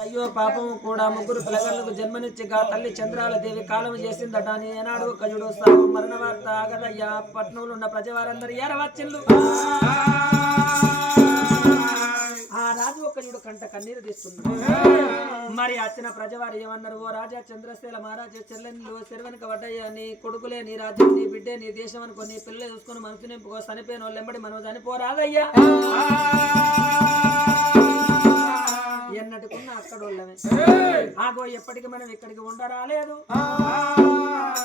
అయ్యో పాపం కూడా ముగ్గురు పిల్లగాళ్ళకు జన్మనిచ్చిగా తల్లి చంద్రాల దేవి కాలం చేసిందట అని ఏనాడు కజుడు సాగు మరణ వార్త ఆగదయ్యా. పట్నంలో ఉన్న ప్రజవారందరూ ఏరవచ్చిల్లు ఆ రాజు ఒక్కజుడు కంట కన్నీరు తీస్తున్నాడు మరి అచ్చిన ప్రజవారు ఏమన్నారు? ఓ రాజా చంద్రశీల మహారాజా చెల్లెన్లు చెరువెనక పడ్డయ్యా నీ కొడుకులే నీ రాజ్యం నీ బిడ్డే నీ దేశం అనుకో నీ పిల్లలు చూసుకుని మనసు నింపుకో చనిపోయిన వాళ్ళు ఎంబడి మనం చనిపోరాదయ్యా ఆగో ఎప్పటికి మనం ఇక్కడికి ఉండరాలేదు.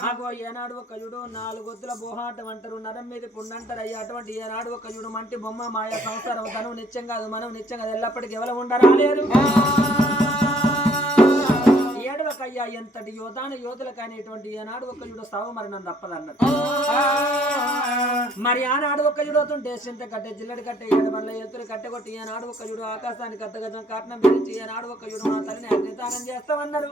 ఆగో ఏనాడు ఒక యుడు నాలుగొద్దుల బోహాటం అంటారు నరం మీద పుండంటారు అయ్యా అటువంటి ఏనాడు ఒక యుడు మంటి బొమ్మ మాయ సంసారం. తను నిత్యం కాదు మనం నిత్యం కాదు ఎల్లప్పటికీ ఎవరు ఉండరాలేదు. ఏడవకయ్యా ఎంతటి యోధాన యోధులు కానిటువంటి ఏనాడు ఒక యుడు సావు మరణం తప్పదన్నది. మరి ఆనాడు ఒక యుడవుతుంటే చింత కట్టే జిల్లడి కట్టే ఏడు వల్ల ఎత్తులు కట్టె కొట్టి ఏనాడు ఒక యుడు ఆకాశానికి అద్దగజం కారణం పిలిచి ఏనాడు ఒక యుడు నా తల్లిని అగ్నితానం చేస్తామన్నారు.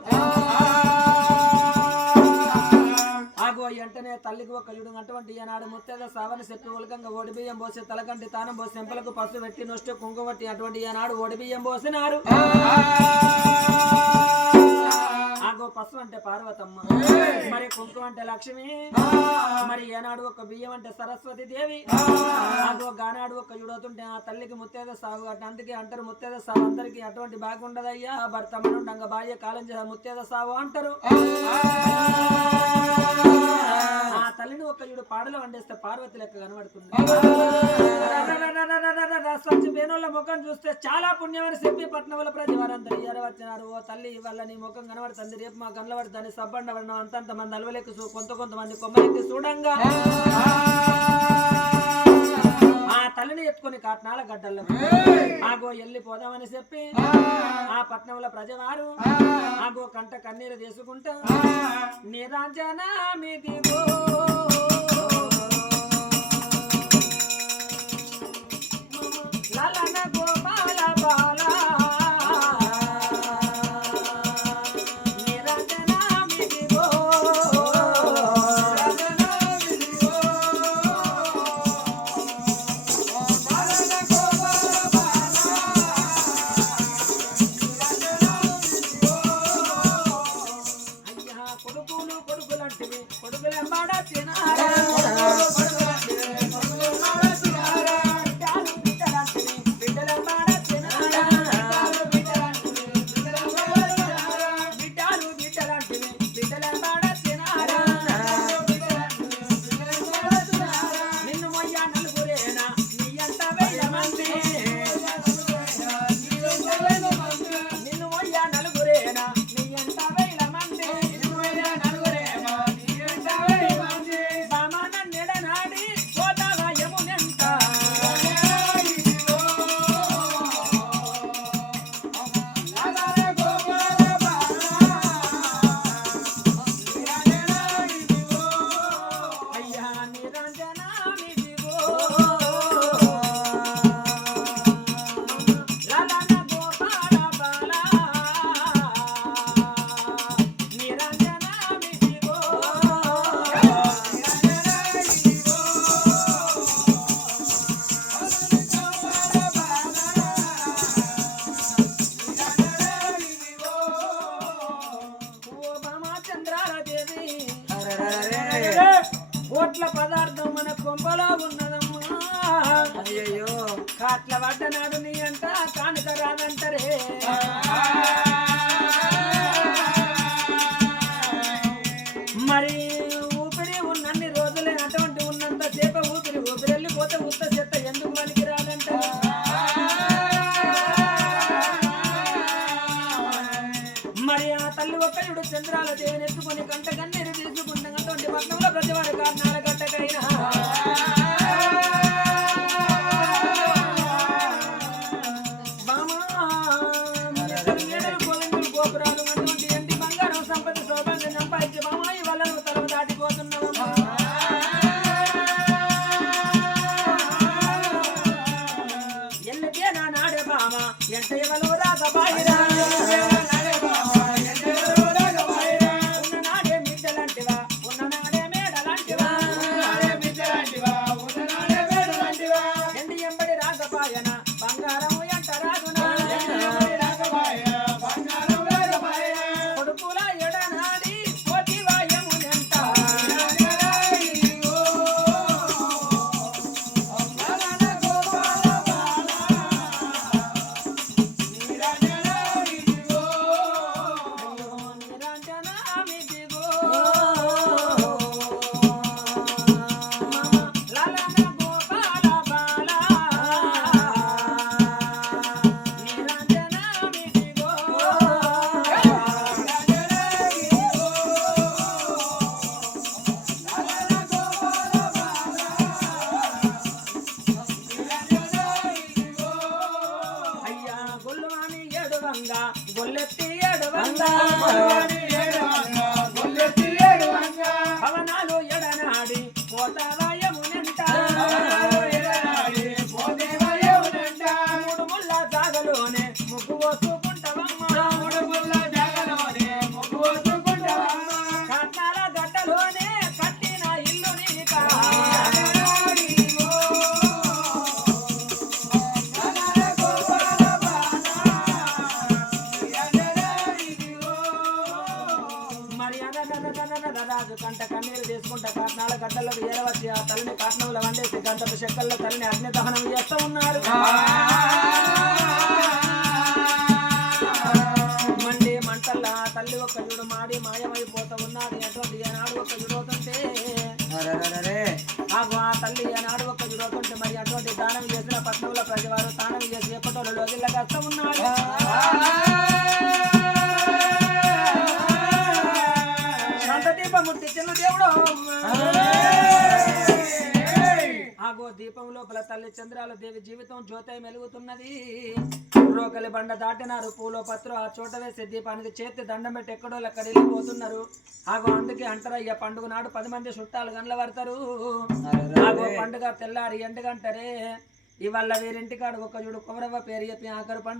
ఆగో వెంటనే తల్లికి ఒక యుడు అటువంటి ఏనాడు ముత్తేద సావని చెప్పి ఉలకంగా ఓడి బియ్యం పోసి తలకంటి తానం పోసి ఎంపలకు పసుపు పెట్టి నొష్టి కుంకుమట్టి అటువంటి ఏనాడు ఓడి బియ్యం పోసినారు. ఆగో పసుపు అంటే పార్వతమ్మ. మరి కుంకుమ అంటే లక్ష్మి. మరి ఏనాడు ఒక బియ్యం అంటే సరస్వతి దేవి. ఆగో గానాడు ఒక చూడవుతుంటే ఆ తల్లికి ముత్తేద సాగు అటు అందుకే అంటారు ముత్తేద సాగు అందరికి అటువంటి బాగుండదయ్యా. భర్త మనుండంగా భార్య కాలం చేసా ముత్తేద సాగు అంటారు. ఆ తల్లిని ఒక యుడు పాడలో వండేస్తే పార్వతి లెక్క కనబడుతుంది స్వచ్ఛ పేనోళ్ళ ముఖం చూస్తే చాలా పుణ్యమని చెప్పి పట్నం వల్ల ప్రతి వారందరూ వచ్చినారు ఓ తల్లి వల్ల నీ ముఖం కనబడుతుంది రేపు మా కనబడుతుంది సబ్బండ పడిన అంతంత మంది అలవలేకు కొంత కొంతమంది కొమ్మలెక్కి చూడంగా ఆ తల్లిని ఎత్తుకొని కాట్నాల గడ్డల్లో ఆగో వెళ్ళిపోదామని చెప్పి ఆ పట్నంలో ప్రజవారు ఆగో కంట కన్నీరు తీసుకుంటా నిరంజన మీదిగో oh. కొంపలో ఉన్నదమ్మా. అయ్యయ్యో కాట్ల పడ్డనాడు నీ అంట కానుక రాదంటరే. మరి ఊపిరి ఉన్నన్ని రోజులే అటువంటి ఉన్నంత చేప ఊపిరి ఊపిరి వెళ్ళిపోతే ఉత్త చెత్త ఎందుకు మనకి రాదంట మరి ఆ తల్లి ఒక్కడు చంద్రాల దేవుని ఎత్తుకొని కంట కన్నీరు తీసుకుంటున్నటువంటి పట్నంలో ప్రతివారి కారణాల గంటకైనా గొల్లెత్తి ఎడవల్లా రాజు కంట కన్నీరు తీసుకుంటా కట్నాల గడ్డల్లో ఏరవచ్చి ఆ తల్లిని కట్నంలో వండేసి గంటపు చెక్కల్లో తల్లిని అగ్ని దహనం చేస్తూ ఉన్నారు. మండి మంటల్లా తల్లి ఒక్క జుడు మాడి మాయమైపోతూ ఉన్నది. ఎటువంటి ఏనాడు ఒక్క జుడవుతుంటే. ఆగు ఆ తల్లి ఏనాడు ఒక్క జుడవుతుంటే మరి అటువంటి దానం చేసిన పట్నంలో ప్రతివారు దానం చేసి ఎప్పటోళ్ళు లోగిళ్ళ కష్టం ఉన్నాడు లోపల తల్లి చంద్రాల దేవి జీవితం జ్యోతి మెలుగుతున్నది రోకలి బండ దాటినారు పూలో పత్రు ఆ చోట వేసే దీపానికి చేతి దండం పెట్టి ఎక్కడో అక్కడ వెళ్ళిపోతున్నారు ఆగో అందుకే అంటారు అయ్యా పండుగ నాడు పది మంది చుట్టాలు గండ్ల పడతారు. ఆగో పండుగ తెల్లారి ఎండుగంటారే ఇవాళ వీరింటికాడు ఒక చూడు కొమరవ్వ పేరు చెప్పి ఆఖరు పండుగ.